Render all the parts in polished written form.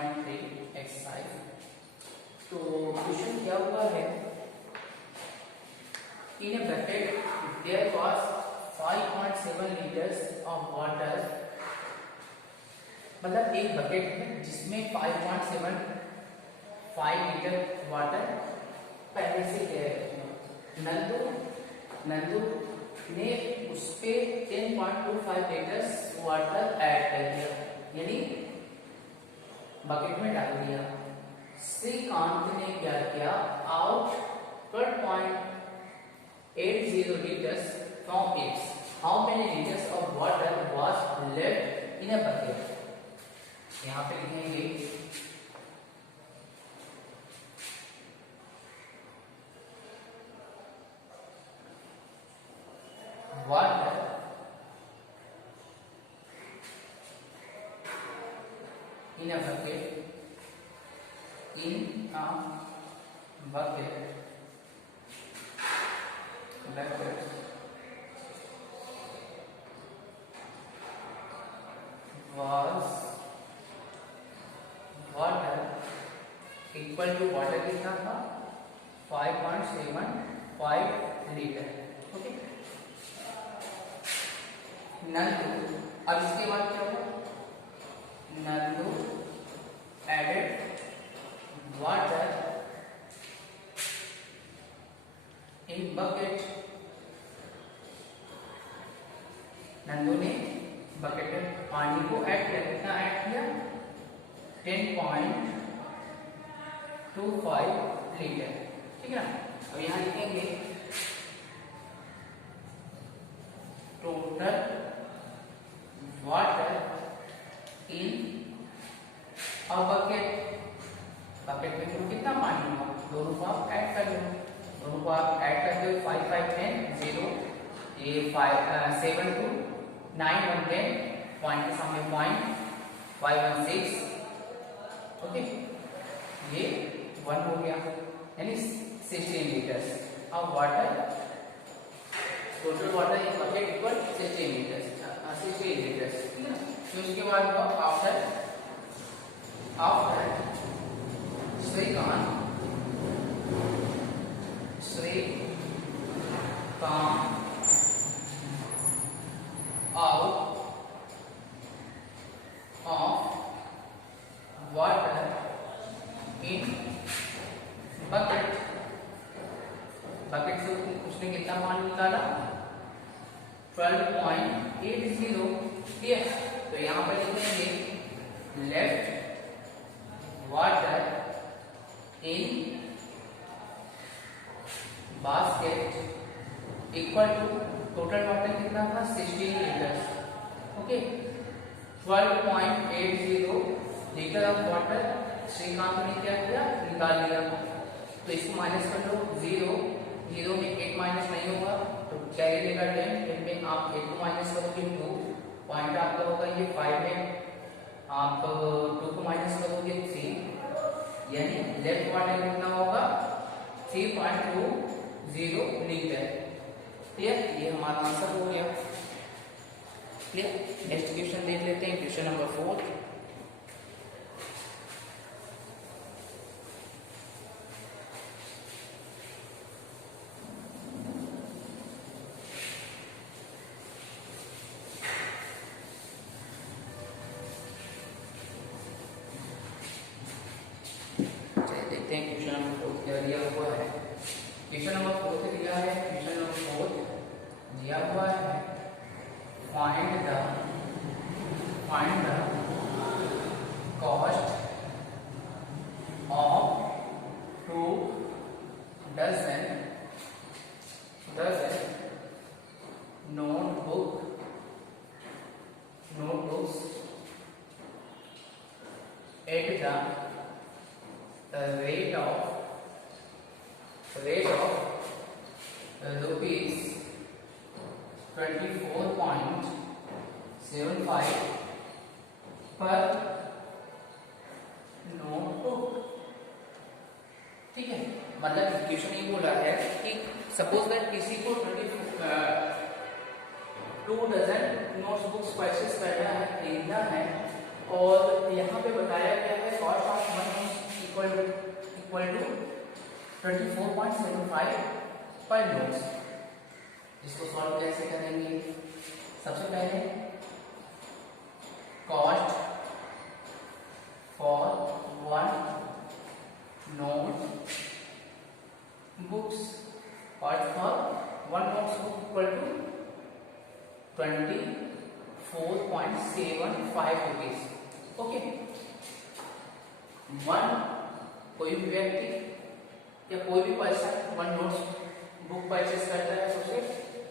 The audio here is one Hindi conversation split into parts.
9.3 एक्सरसाइज। तो क्वेश्चन क्या हुआ है, in a bucket there was 5.7 litres of water, मतलब एक बकेट है जिसमें 5.75 लीटर वाटर पहले से है। नंदू ने उस पे 10.25 लीटर्स वाटर ऐड कर दिया, यानी बकेट में डाल दिया। श्रीकांत ने क्या किया, out 12.80 litres from its, how many litres of water was left in a bucket. यहाँ पे लिखेंगे water in a bucket, was water equal to water कितना था 5.75 लीटर। ओके, नंदू, अब इसके बाद क्या हुआ, Nandu added water in bucket, Nandu ने बकेट में पानी को ऐड किया, कितना ऐड किया 10.25 लीटर, ठीक है ना। अब यहां लिखेंगे total water in a bucket, bucket में तो कितना पानी होगा, दोनों को आप ऐड कर लो, दोनों को आप ऐड कर दो, 5 5 10 0, ये 5 7 2 9 1 10, पॉइंट के सामने पॉइंट 5 1 6, ओके, ये 1 हो गया, यानी 16 litres of water, total water in bucket equal 16 litres, 16 litres, ठीक है ना। तो उसके बाद after Shrikant out of water in bucket, bucket से उसने कितना पानी निकाला 12.80, ठीक है। तो यहाँ पर लिखेंगे left water in basket equal to total water कितना था 16 litres, okay, 12.80 litre of water Shrikant ने क्या किया, निकाल लिया। तो इसको माइनस कर लो, 0 में 8 माइनस नहीं होगा तो क्या रहेगा 10 में आप 8 को माइनस करोगे 2, पॉइंट आपका होगा ये 5 में आप 2 को माइनस करोगे 3, यानी लेफ्ट वाटर कितना होगा 3.20 लीटर, क्लियर। ये हमारा आंसर हो गया, क्लियर। नेक्स्ट क्वेश्चन देख लेते हैं, क्वेश्चन नंबर 4। देखते हैं क्वेश्चन नंबर 4 क्या दिया हुआ है। क्वेश्चन नंबर 4 दिया है, क्वेश्चन नंबर 4 दिया हुआ है, find the cost of 2 dozen notebooks at the rate of rupees 24.75 पर नोटबुक, ठीक है। मतलब क्वेश्चन ये बोला है कि सपोज दैट किसी को 2 डजन नोटबुक्स परचेस करना है, खरीदना है, और यहाँ पे बताया गया है कॉस्ट इक्वल टू 24.75 पर नोट्स। इसको सॉल्व कैसे करेंगे? सबसे पहले cost for one notebooks, cost for one notes book equal to 24.75 rupees. Okay, one कोई भी व्यक्ति या कोई भी person one notes book purchase करता है तो उसे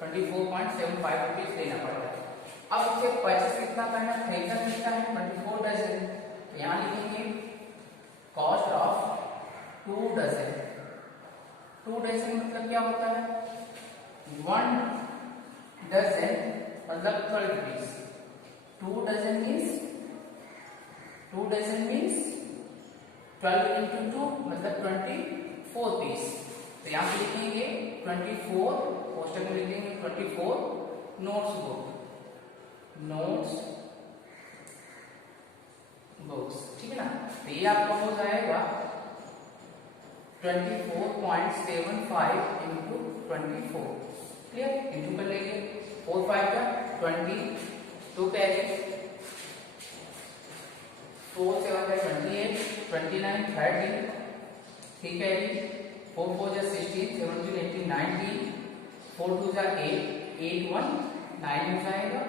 24.75 रुपीज देना पड़ता है। अब उसे परचेस कितना करना है, खरीदना कितना है, 24 डजन। यहाँ लिखेंगे कॉस्ट ऑफ 2 डजन। 2 डजन मतलब क्या होता है? 1 डजन मतलब 12 रुपीज। 2 डजन मीन्स 12 into 2 मतलब 24 पीस। तो यहाँ पे लिखेंगे 24, पोस्टर में लिखेंगे 24 नोट्स बुक्स, ठीक है ना। तो ये आपका हो जाएगा 24.75 into 24। क्लियर? इंटू कर लेंगे 4 5 का 20, 2 कैरी, 4 7 का 28, 29 30, 3 कैरी, 4 4 जा 16, 17 18 19, 4 2 जा 8, 8 1 9 हो जाएगा।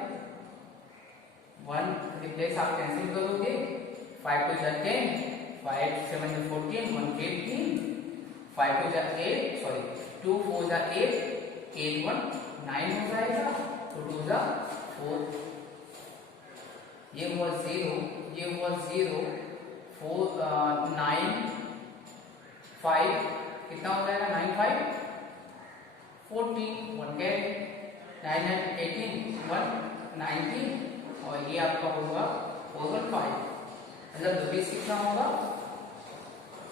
1 रिप्लेस आप कैंसिल करोगे, 5 2 जा 10, 5 7 जा 14, 1 15, 5 2 जा 8, सॉरी 2 4 जा 8, 8 1 9 हो जाएगा, 2 2 जा 4, ये हुआ 0, ये हुआ 0, 4 9 5 कितना हो जाएगा, 9 5 14, 1 कैरी, 9 9 18, 1 19, और ये आपका होगा 4 1 5, मतलब रुपीज कितना होगा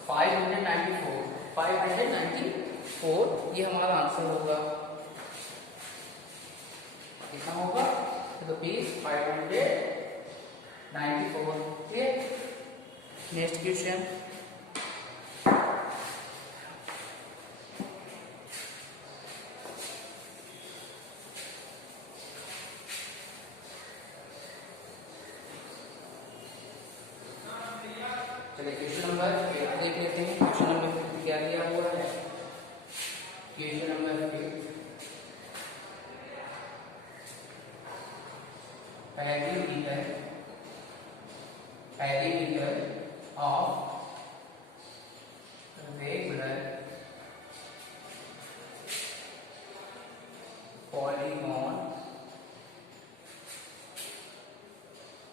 594, ये हमारा आंसर होगा। कितना होगा? रुपीज 594। क्लियर? नेक्स्ट क्वेश्चन, चलिए क्वेश्चन नंबर 8 देख लेते हैं। क्वेश्चन नंबर 8 क्या दिया हुआ है? Question number 8, perimeter of regular polygon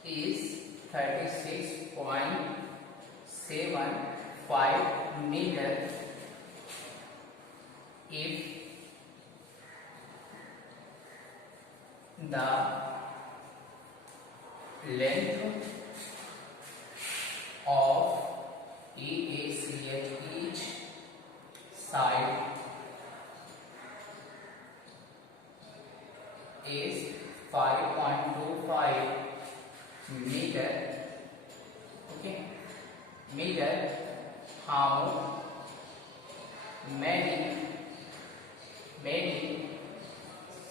is 36.75 meter if the length of EACH each side is 5.25 meter. Okay, meter. How many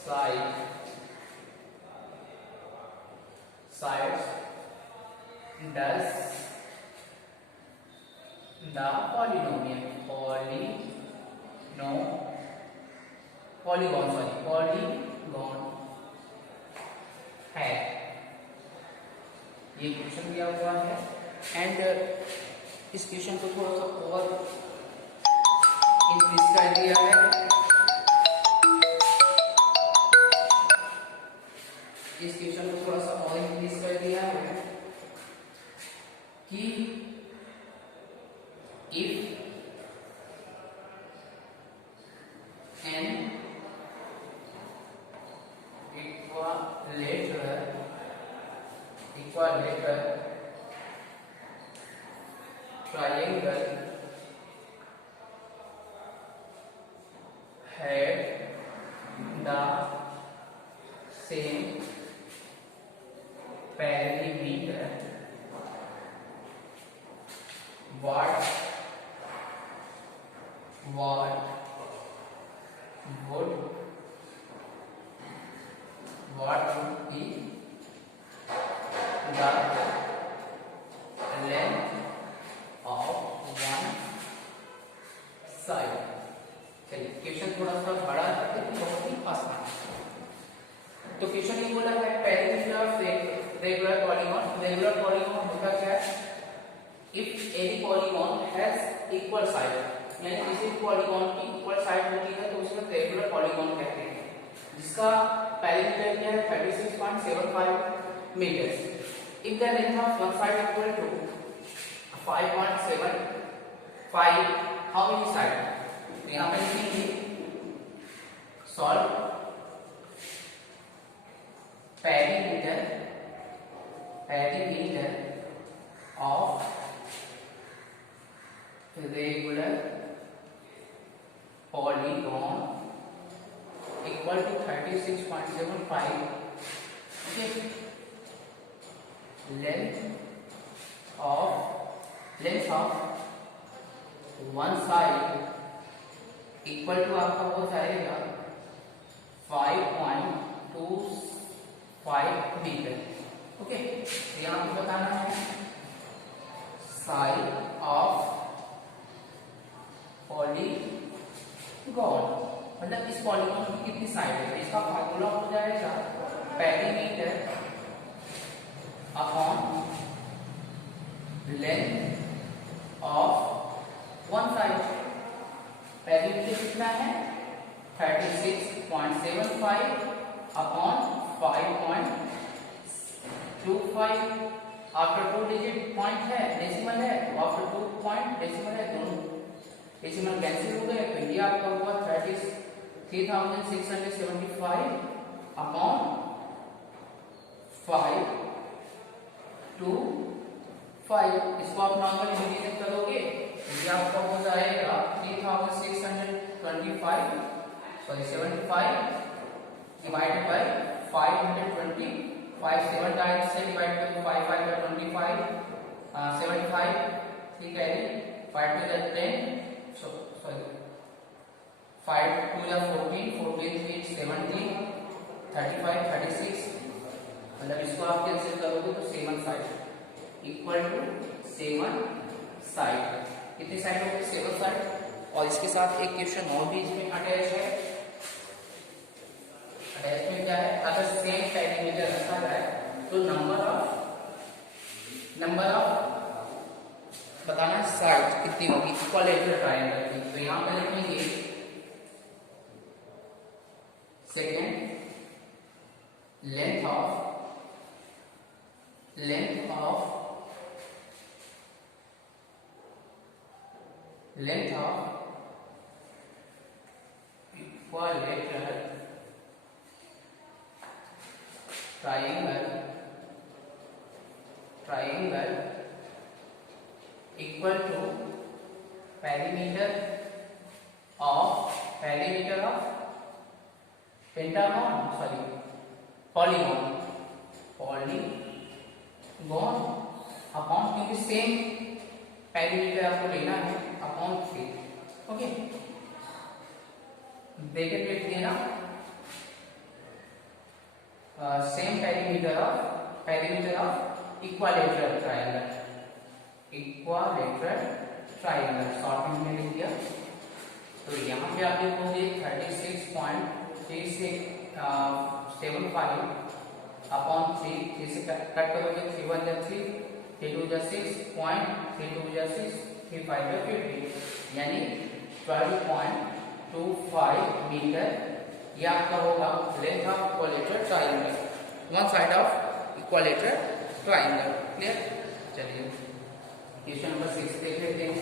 sides does the polygon है? ये क्वेश्चन दिया हुआ है एंड इस क्वेश्चन को थोड़ा सा और इंक्रीज कर दिया है। इस क्वेश्चन को थोड़ा सा और इंक्रीज कर दिया है कि if an equilateral triangle had the same perimeter, what what would be the length of one side? चलिए क्वेश्चन थोड़ा सा बड़ा है लेकिन बहुत ही आसान। तो क्वेश्चन ये बोला है perimeter of regular polygon. Regular polygon होता क्या है? If any polygon has equal side, यानी किसी पॉलीगॉन की इक्वल साइड होती है तो उसे रेगुलर पॉलीगॉन कहते हैं, जिसका पेरिमीटर क्या है 36.75 metres. If the length of one side equal to 5.75, how many side? तो यहाँ पे लिखेंगे solve perimeter of regular polygon equal to 36.75। Okay, length of one side equal to आपका हो जाएगा 5.25 मीटर। ओके, यहाँ पे बताना है साइड ऑफ पॉलीगॉन, मतलब इस पॉलीगॉन की कितनी साइड है। इसका फॉर्मूला हो जाएगा perimeter upon length of one side. Perimeter कितना है 36.75 अपॉन 5.25। आफ्टर 2 डिजिट पॉइंट है, डेसिमल है, आफ्टर 2 पॉइंट डेसिमल है, दोनों डेसिमल कैंसिल हो गए तो ये आपका हुआ 33,675 अपॉन 5.25। इसको आप नॉर्मल डिवीजन करोगे ये आपका हो जाएगा 3,625 डिवाइडेड बाय 520। 5 7 टाइम्स से डिवाइड करो 5 5 by 25 75 ठीक है 5 to the 10 sorry 5 to the 14 14 3 17 35 36 मतलब इसको आप कैंसिल करोगे तो 7 साइड इक्वल टू 7 साइड। कितनी साइड होगी 7 साइड। और इसके साथ एक क्वेश्चन और भी इसमें अटैच है। अटैचमेंट क्या है? अगर सेम पेरीमीटर रखा जाए तो नंबर ऑफ बताना साइड कितनी होगी इक्विलेटरल ट्रायंगल की। तो यहां पे लिखेंगे second length of equilateral triangle equal to perimeter of polygon upon, क्योंकि सेम पेरीमीटर आपको लेना है अपॉन 3। ओके, ब्रैकेट में लिख देना same perimeter of equilateral triangle short में लिख दिया। तो यहाँ पे आप लिखोगे 36.375 अपॉन 3 जैसे कट करोगे 3 1 जा 3 3 2 जा 6 पॉइंट 3 2 जा 6 3 5 जा 50 यानी 12.25 मीटर। ये आपका होगा length of equilateral triangle, one side of equilateral triangle. Clear? चलिए क्वेश्चन नंबर 6 देख लेते हैं।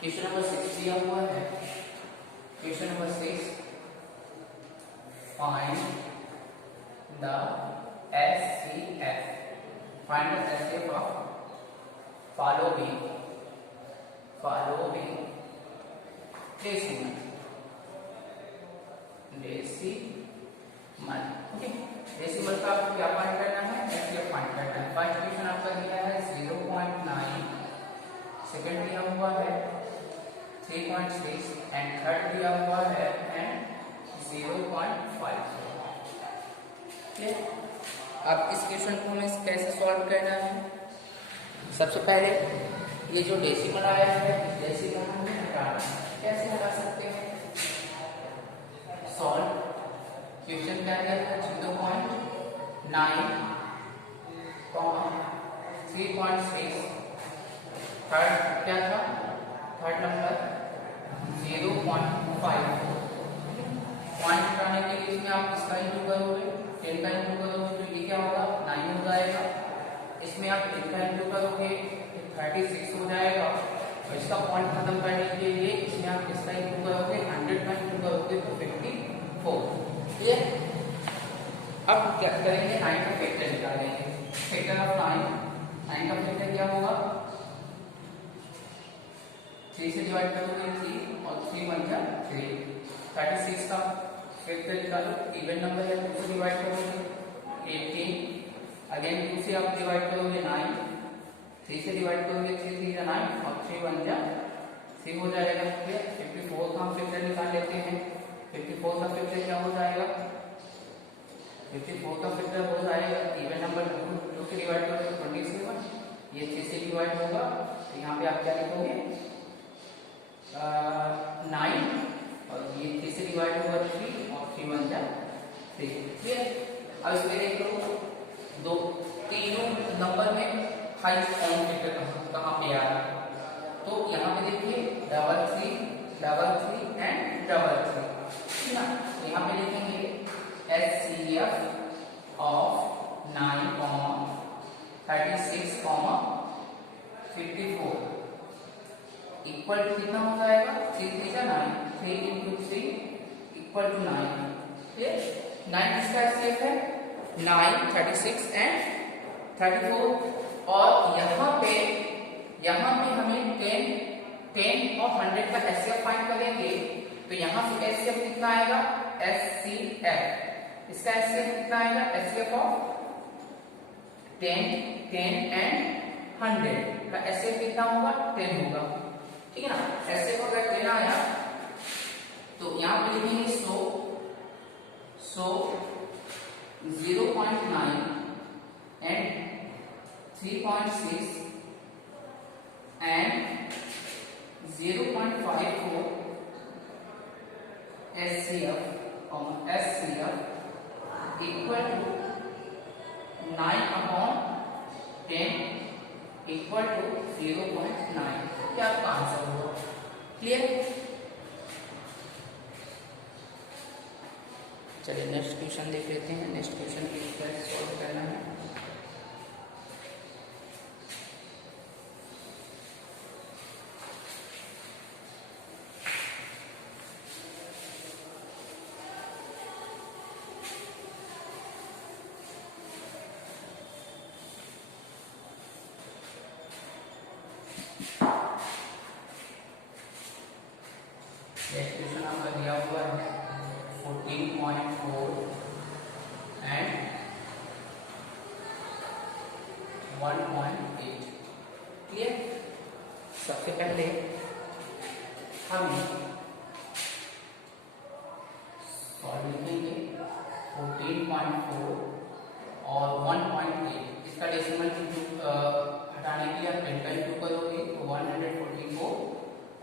क्वेश्चन नंबर 6 दिया हुआ है। Question number 6, find the SCF of following decimal. Okay, decimal का आपको क्या फाइंड करना है, एचसीएफ फाइंड करना है। फर्स्ट क्वेश्चन आपका दिया है 0.9, सेकंड दिया हुआ है 3.6 एंड थर्ड दिया हुआ है एंड 0.5। अब इस क्वेश्चन को हमें कैसे सॉल्व करना है। सबसे पहले ये जो डेसिमल आया है, डेसिमल हमें हटाना है। कैसे हटा सकते हैं, सॉल्व। क्वेश्चन क्या दिया था, 0.9, 3.6, थर्ड क्या था, थर्ड नंबर 0.5। पॉइंट हटाने के लिए इसमें आप किसका इंटू करोगे, 10 का इंटू करोगे तो ये क्या होगा, 9 हो जाएगा। इसमें आप 10 का इंटू करोगे तो 36 हो जाएगा। और इसका पॉइंट खत्म करने के लिए इसमें आप किसका इंटू करोगे, 100 का इंटू करोगे तो 54। क्लियर। अब क्या करेंगे, 9 का फैक्टर निकालेंगे। फैक्टर ऑफ 9 का फैक्टर क्या होगा, 3 से डिवाइड करोगे 3 और 3 1 जा 3। 36 का फैक्टर निकालो, इवन नंबर है 2 से डिवाइड करोगे 18, अगेन 2 से आप डिवाइड करोगे 9, 3 से डिवाइड करोगे 3 3 जा 9 और 3 1 जा 3 हो जाएगा। 54 का हम फैक्टर निकाल लेते हैं। 54 का फैक्टर क्या हो जाएगा, 54 का फैक्टर हो जाएगा, इवन नंबर 2 से डिवाइड करोगे 27, ये 3 से डिवाइड होगा तो यहाँ पे आप क्या लिखोगे 9 और ये 3 से डिवाइड होगा 3 और 3 1 जा 3। क्लियर। अब इसमें देख लो, दो तीनों नंबर में हाईएस्ट कॉमन फैक्टर कहाँ पे आ रहा है, तो यहाँ पे देखिए 3 3 एंड 3 ठीक ना। यहाँ पे लिखेंगे HCF ऑफ 9, 36, 54 इक्वल टू कितना हो जाएगा, 3 3 जा 9, 3 into 3 इक्वल टू 9। ये 9 किसका HCF है, 9, 36 एंड 34। और यहाँ पे हमें 10 और 100 का HCF फाइंड करेंगे तो यहाँ से HCF कितना आएगा, HCF इसका HCF कितना आएगा, HCF ऑफ 10 एंड 100 का HCF कितना होगा, 10 होगा। ठीक है ना। HCF अगर 10 आया तो यहाँ पे लिखेंगे 100 0.9 and 3.6 and 0.54 HCF equal to 9/10 equal to 0.9। क्या आपका आंसर होगा। क्लियर। चलिए नेक्स्ट क्वेश्चन देख लेते हैं। नेक्स्ट क्वेश्चन की कैसे सॉल्व करना है। क्वेश्चन आपका दिया हुआ है 14.4 एंड 1.8। क्लियर। सबसे पहले हमें सॉल्व लिखेंगे 14.4 और 1.8। इसका डेसिमल हटाने के लिए आप 10 का इंटू करोगे तो 144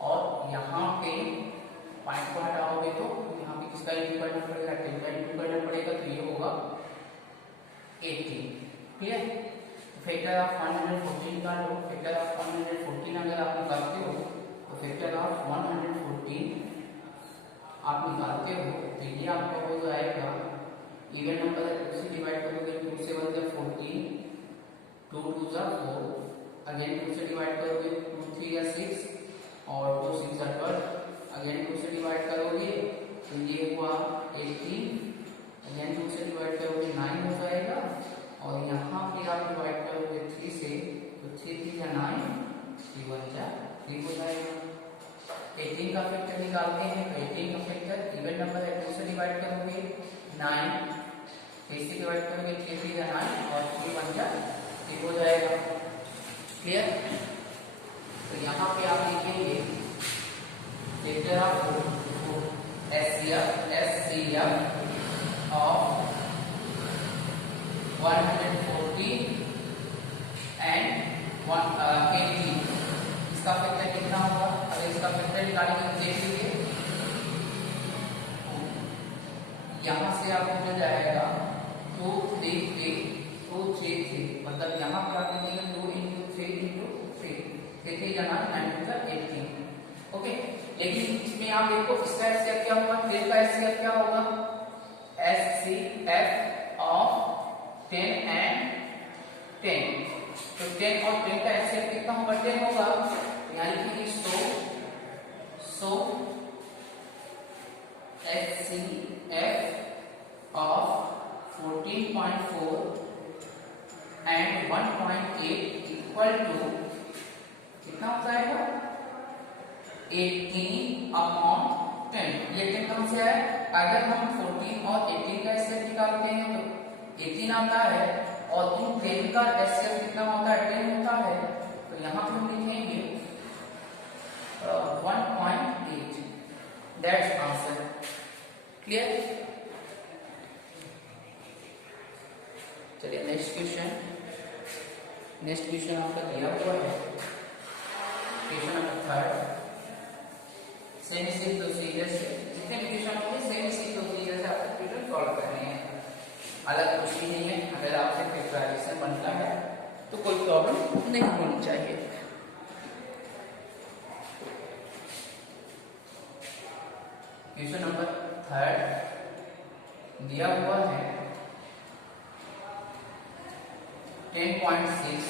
और यहाँ पे पॉइंट को हटाओगे तो यहाँ पे किसका इंटू करना पड़ेगा, 10 का इंटू करना पड़ेगा तो ये होगा 18। क्लियर। फैक्टर ऑफ 114 का लो। फैक्टर ऑफ 114 अगर आप निकालते हो तो फैक्टर ऑफ 114 आप निकालते हो तो ये आपका हो जाएगा, इवन नंबर है 2 से डिवाइड करोगे 2 से 1 जा 14, 2 2 जा 4, अगेन 2 से डिवाइड करोगे 2 3 या 6 और 2 6 जा 12, अगेन 2 से डिवाइड करोगे तो ये हुआ 18, अगेन 2 से डिवाइड करोगे 9 हो जाएगा और यहाँ पे आप डिवाइड करोगे 3 से तो 3 3 जा 9, 3 1 जा 3 हो जाएगा। 18 का फैक्टर निकालते हैं तो 18 का फैक्टर इवन नंबर है 2 से डिवाइड करोगे 9, 3 से डिवाइड करोगे 3 3 जा 9 और 3 1 जा 3 हो जाएगा। क्लियर? तो यहाँ पे आप लिखेंगे factor of SCF of 140 and 180। इसका फैक्टर कितना होगा? अगर इसका फैक्टर निकालेंगे तो देख लीजिए, यहाँ से आपको मिल जाएगा 2 3 3 2 3 3, मतलब यहाँ पर आप लिखेंगे 2 इंटू 3 इंटू 3 3 3 जाना 9 टू 18। ओके, लेकिन इसमें आप देखो इसका एचसीएफ क्या होगा, 10 का एचसीएफ क्या होगा? HCF of 10 and 10। तो 10 और 10 का एचसीएफ कितना होगा? 10 होगा, यानी कि so HCF of 14.4 and 1.8 equal to कितना हो जाएगा? 18/10। ये 10 कहां से आया? अगर हम 14 और 18 का एचसीएफ निकालते हैं तो 18 आता है और इन 10 का एचसीएफ कितना होता है? 10 होता है। तो यहाँ पे हम लिखेंगे 1.8। That's answer. क्लियर? चलिए नेक्स्ट क्वेश्चन आपका दिया हुआ है, क्वेश्चन नंबर 3। सेमी सी प्रोसीजर से जितने भी क्वेश्चन होंगे सेमी सी प्रोसीजर से आपको क्वेश्चन सॉल्व करने हैं, अलग कुछ भी नहीं है। अगर आपसे फैक्टराइजेशन बनता है तो कोई प्रॉब्लम नहीं होनी चाहिए। क्वेश्चन नंबर 3 दिया हुआ है 10.6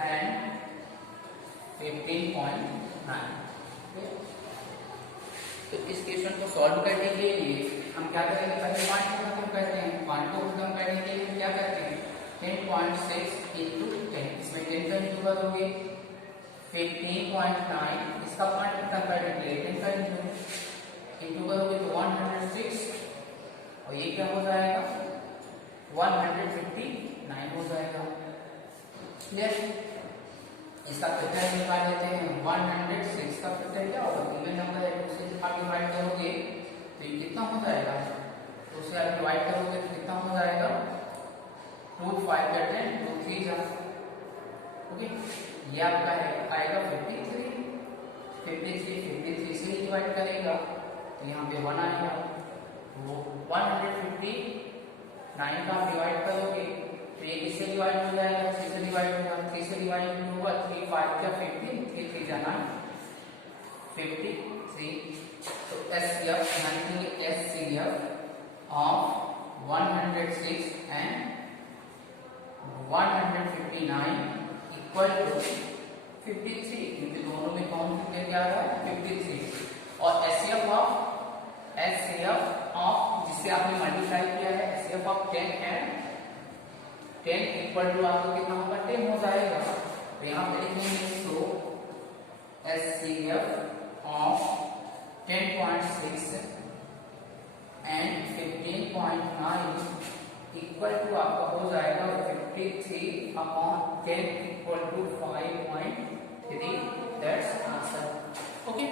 एंड 15.9। तो इस क्वेश्चन को सॉल्व करने के लिए हम क्या करेंगे? पहले पॉइंट को खत्म करते हैं। पॉइंट को खत्म करने के लिए हम क्या करते हैं? 10.6 इंटू 10, इसमें 10 का इंटू करोगे 15.9, इसका पॉइंट खत्म करने के लिए 10 का इंटू करोगे तो 106 और ये क्या हो जाएगा? 159 हो जाएगा। क्लियर? इसका फैक्टर निकाल लेते हैं। 106 का फैक्टर क्या होगा? इवन नंबर है, उससे आप डिवाइड करोगे तो ये कितना हो जाएगा? तो उससे आप डिवाइड करोगे तो कितना हो जाएगा? 2 5 का 10 2 3 जा। ओके, ये आपका है आएगा 53 से डिवाइड करेगा तो यहाँ पे 1 आएगा। वो 159 का डिवाइड करोगे तो ये किससे डिवाइड हो जाएगा? 3 से डिवाइड होगा, 3 से डिवाइड होगा 3 5 का 15 3 3 जाना 53। तो SCF यानी कि SCF of 106 and 159 equal to 53, क्योंकि दोनों में कौन फैक्टर क्या आ रहा है? 53। और SCF ऑफ जिससे आपने मल्टीप्लाई किया है SCF of 10 and 10 equal to आपको कितना होगा? 10 हो जाएगा। तो यहाँ पे लिखेंगे so SCF of 10.6 and 15.9 equal to आपका हो जाएगा 53/10 equal to 5.3। That's answer. Okay.